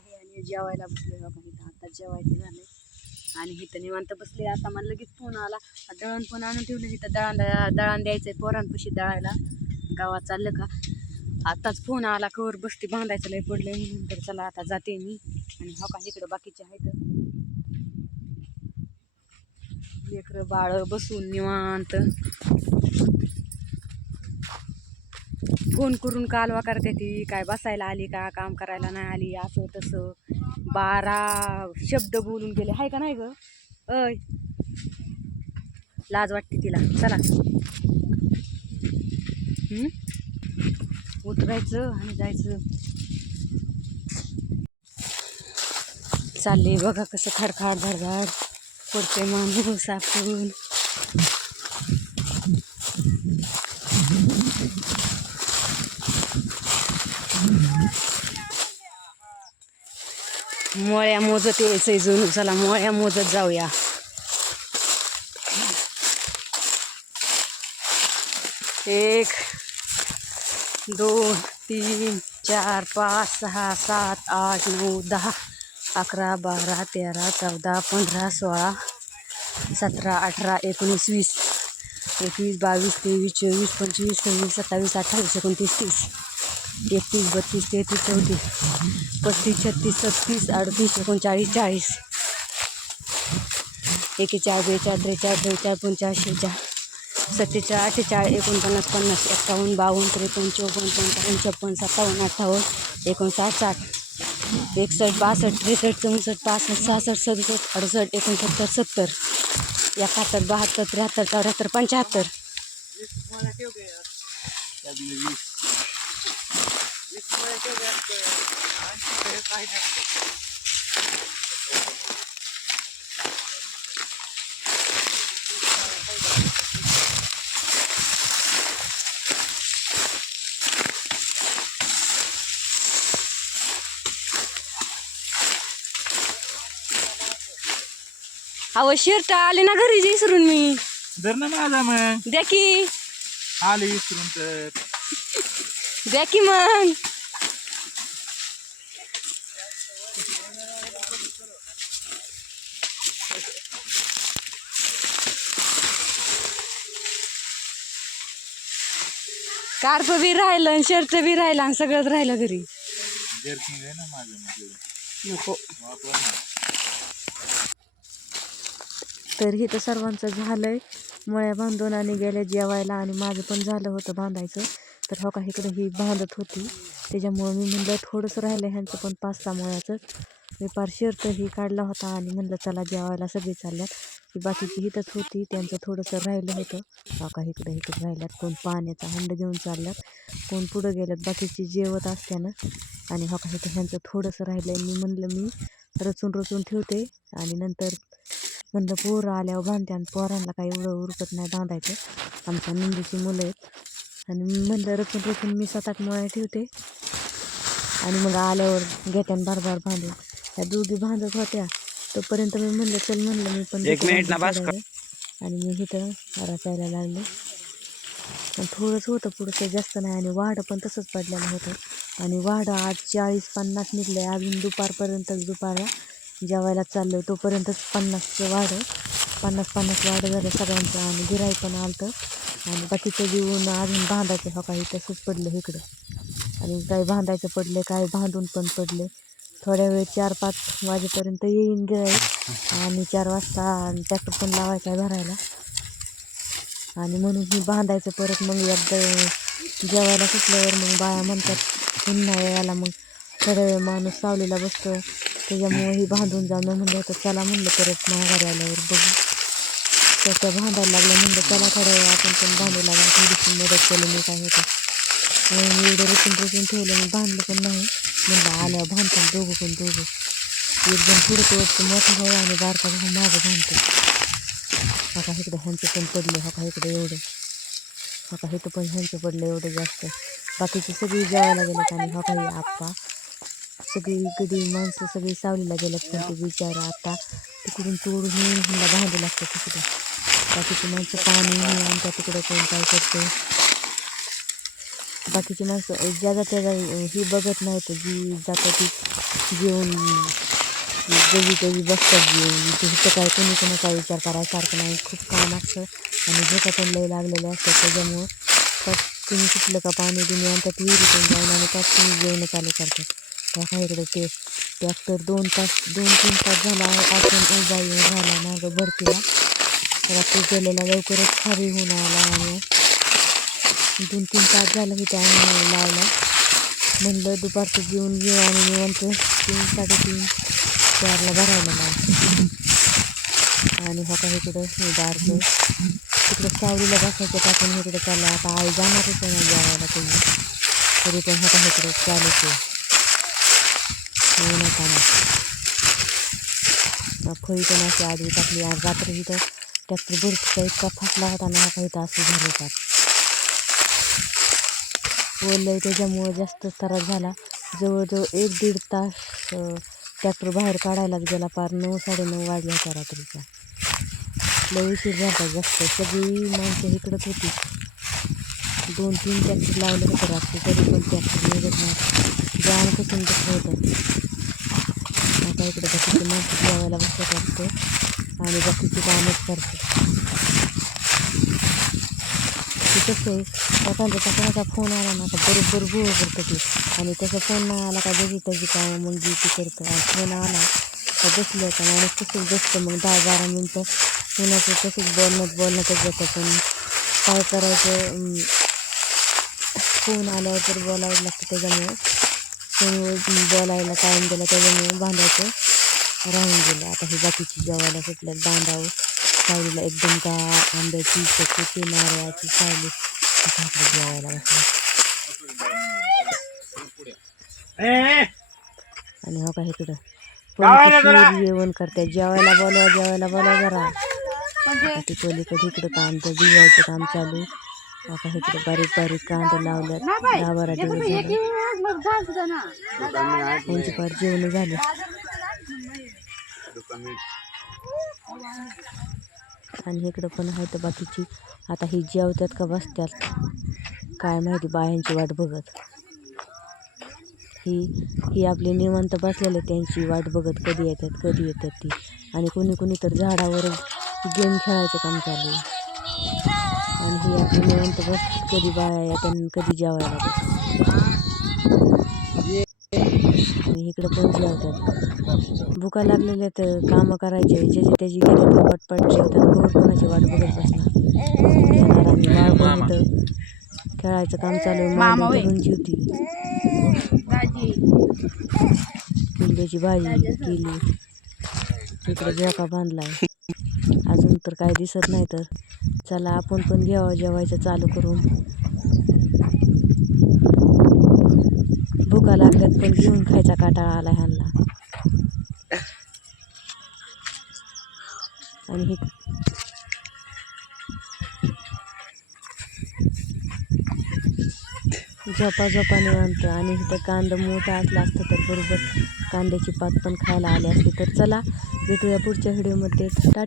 आहे आणि जेवायला बसले बघा इथं. आता जेवायचं झालंय. आणि इथं निवांत बसले आता मला लगेच फोन आला. दळण पण आणून ठेवलं. इथं दळण दळण द्यायचंय पोरांपाशी दळायला. गावात चाललं का? आताच फोन आला कवर बसती बांधायचं लय पडलंय म्हणून तर चला आता जाते मी. आणि हो का इकडं बाकीचे आहेत. लेकरं बाळ बसून निवांत. फोन करून कालवा करते ती. काय बसायला आली का काम करायला नाही आली असं तसं. बारा शब्द बोलून गेले. आहे का नाही ग? अय. लाज वाटते तिला. चला. उतरायचं आणि जायचं. चालले बघा कसं खडखाड धडधाड पडते माणूस आपण. मोळ्या मोजत यायचंय जणू चला मोळ्या मोजत जाऊया. एक दोन तीन चार पाच सहा सात आठ नऊ दहा अकरा बारा तेरा चौदा पंधरा सोळा सतरा अठरा एकोणीस वीस एकवीस बावीस तेवीस चोवीस पंचवीस सव्वीस सत्तावीस अठ्ठावीस एकोणतीस तीस. एकतीस बत्तीस तेहतीस चौतीस पस्तीस छत्तीस सत्तीस अडतीस एकोणचाळीस चाळीस. एकेचाळ बेचाळ त्रेचाळ त्रेचाळ पंचाळ शेचाळ सत्तेचाळ अठ्ठेचाळ एकोणपन्नास पन्नास एक्कावन्न बावन्न त्रेपन्न चौपन्न पंचावन्न छप्पन्न सत्तावन्न अठ्ठावन्न एकोणसाठ साठ एकसष्ट बासष्ट त्रेसष्ट चौसष्ट पासष्ट सहासष्ट सदुसष्ट अडुसष्ट एकोणसत्तर सत्तर एकाहत्तर बहात्तर त्र्याहत्तर चौऱ्याहत्तर पंच्याहत्तर. अहो शर्ट आले ना घरी विसरून मी. धर ना माझा मग. द्या की. आले विसरून तर. द्या की मग. कार्प बी राहिलं आणि शर्ट बी राहिलं आणि सगळंच राहिलं घरी. नको. तर हे तर सर्वांचं झालंय. मळ्या बांधून आणि गेल्या जेवायला आणि माझं पण झालं होतं बांधायचं. तर हो का इकडे ही बांधत होती. त्याच्यामुळं मी म्हणलं थोडंसं राहिलं ह्यांचं पण पाच सहा मळ्याचं मी पार ही काढला होता आणि म्हणलं चला जेवायला सगळे चालल्यात. की बाकीची हितच होती त्यांचं थोडंसं राहिलं होतं. हो का इकडे इकडे राहिल्यात कोण पाण्याचा हंड घेऊन चालल्यात कोण पुढं गेल्यात बाकीची जेवत असत्यानं. आणि हो का इथं ह्यांचं थोडंसं राहिलं आहे मी म्हणलं मी रचून रचून ठेवते. आणि नंतर म्हणलं पोरं आल्यावर बांधते आणि पोरांना काही एवढं उरकत नाही बांधायचं आमच्या नंदीची मुलं आहेत. आणि म्हणलं रचून रचून मी सात आठ मुळ्या ठेवते. आणि मग आल्यावर घेत्यान बार बार बांधून त्या दोघी बांधत होत्या. तोपर्यंत मी म्हणलं चल म्हणलं मी पण एक मिनिट ना, बस. आणि मी इथं रचायला लागले. पण थोडंच होतं पुढचं जास्त नाही. आणि वाढ पण तसंच पडलेलं होतं. आणि वाढ आज चाळीस पन्नास निघले अजून दुपारपर्यंत दुपारा जेवायला चाललो तोपर्यंतच पन्नासचं वाढ. पन्नास पन्नास वाढ झालं सगळ्यांचं आणि गिराई पण आलतं. आणि बाकीचं देऊन अजून बांधायचं हो काही तसंच पडलं इकडं. आणि काही बांधायचं पडले काही बांधून पण पडले. थोड्या वेळ चार पाच वाजेपर्यंत येईन गिराई आणि चार वाजता ट्रॅक्टर पण लावायचा आहे भरायला. आणि म्हणून मी बांधायचं परत मग एकदा जेवायला सुटल्यावर मग बाया म्हणतात पुन्हा यायला मग थोड्या वेळ माणूस सावलीला बसतो. त्याच्यामुळे ही बांधून जाणं म्हणलं तर चला म्हणलं परत माघारी आल्यावर बघू. त्याच्या भांडायला बांधायला लागलं म्हणलं चला थोड्या वेळ आपण पण बांधू लागला थोडीशी मदत केली मी काय होतं. म्हणून मी एवढं रचून रचून ठेवलं मी बांधलं पण नाही. म्हणलं आल्यावर बांधतात दोघं पण दोघं. एकदम पुढं तो मोठा भाऊ आणि बारका भाऊ मागं बांधतो आता इकडे ह्यांचं पण पडलं हो इकडे एवढं. आता इथं पण ह्यांचं पडलं एवढं जास्त. बाकीची सगळी जेवायला गेलेत आणि हा काही आप्पा सगळी गडी माणसं सगळी सावलीला गेल्यात पण ते बिचारा आता तिकडून तोडून येऊन ह्यांना बांधू लागतं तिकडे. बाकीची माणसं पाणी आमच्या त्या तिकडे कोण काय करते बाकीची माणसं ज्याचा त्याचा ही बघत नाहीत जी जातात ती जेवण जेवी तेवी बसतात जेवण तिथं काय कोणी कोणाचा विचार करायसारखं नाही खूप काम असतं. आणि झोका पण लई लागलेले असतात त्याच्यामुळं त्यात तुम्ही सुटलं का पाणी बिणी आणतात विहिरीतून जाऊन आणि त्यात तुम्ही जेवणं चालू करतात. त्या काय इकडं ते ट्रॅक्टर दोन तास दोन तीन तास झाला आपण उभा येऊन झाला मागं भरतीला त्याला तो गेलेला लवकरच खाली होऊन आला आणि दोन तीन तास झाला की त्याने लावला. म्हणलं दुपारचं जेवून घेऊ आणि निवंत तीन साडेतीन चारला भरायला लाव. आणि हो इकडं हे दारचं तिकडं सावलीला बसायचं टाकून इकडे चालला आता आई जाणारच आहे ना जेवायला. तुम्ही तरी पण हो का इकडं चालूच आहे. येऊ नका ना फळी पण अशी आडवी टाकली आज रात्री इथं ट्रॅक्टर भरतीचा इतका फाटला होता ना हा तर असं झालं का ओललं त्याच्यामुळं जास्त त्रास झाला जवळजवळ एक दीड तास ट्रॅक्टर बाहेर काढायलाच गेला पार नऊ साडेनऊ वाजल्या होत्या रात्रीचा लय उशीर झाला जास्त सगळी माणसं इकडंच होती दोन तीन ट्रॅक्टर लावले होते रात्री तरी पण ट्रॅक्टर निघत नाही जाण कसून कसं होतं. आता इकडे बाकीची माणसं जेवायला बसत वाटतं आणि बाकीची कामच करते. ते कसं आहे कोणाचा फोन आला ना तर बरोबर गोळ करतं. ती आणि त्याचा फोन नाही आला का जशी त्याची कामं मग जी ती करतं. आणि फोन आला का बसलं का माणूस तसंच बसतं. मग दहा बारा मिनटं कोणाचं तसंच बोलण्यात बोलण्यातच जातं. पण काय करायचं? फोन आल्यावर तर बोलावं लागतं त्याच्यामुळे. बोलायला टाईम दिला त्याच्यामुळे बांधायचं राहून गेलं. आता हे बाकीची जेवायला सुटल्यात बांधावं. सावलीला एकदम का आंब्याची चक्कीची नारळाची सावली. जेवायला बसलं. आणि हो का इकडं पण जेवण करते. जेवायला बोलवा जेवायला बोलवा जरा. आता ती पलीकडे इकडं काम तर दिवायचं काम चालू आता इकडे बारीक बारीक कांदा लावल्यात. दहा बारा दिवस झाले. त्यांची फार जेवण झाली? आणि इकडं पण आहे तर बाकीची. आता ही जेवतात का बसतात? काय माहिती बायांची वाट बघत. ही ही आपली निवांत बसलेले त्यांची वाट बघत कधी येतात कधी येतात ती. आणि कोणी कोणी तर झाडावर गेम खेळायचं काम चालू आहे. आणि ही आपली निवांत बस कधी बाया येतात आणि कधी जेवायला आणि इकडं पण जेवतात. भुका लागलेल्या तर कामं करायचे ज्याची त्याची गेले तर पटपट जेवतात. कोण कोणाची वाट बघत बसणार? आणि बाळ पण इथं खेळायचं काम चालू धरून जेवती. किल्ल्याची भाजी केली. इकडे झोका बांधलाय. अजून तर काय दिसत नाही तर. चला आपण पण घ्यावं जेवायचं चालू करून. भुका लागल्यात पण घेऊन खायचा काटाळा आला ह्यांना. आणि हे झोपा झोपा निवांत आणि इथं कांदा मोठा असला असतं तर बरोबर कांद्याची पात पण खायला आली असती तर चला भेटूया पुढच्या व्हिडिओमध्ये. टाटा.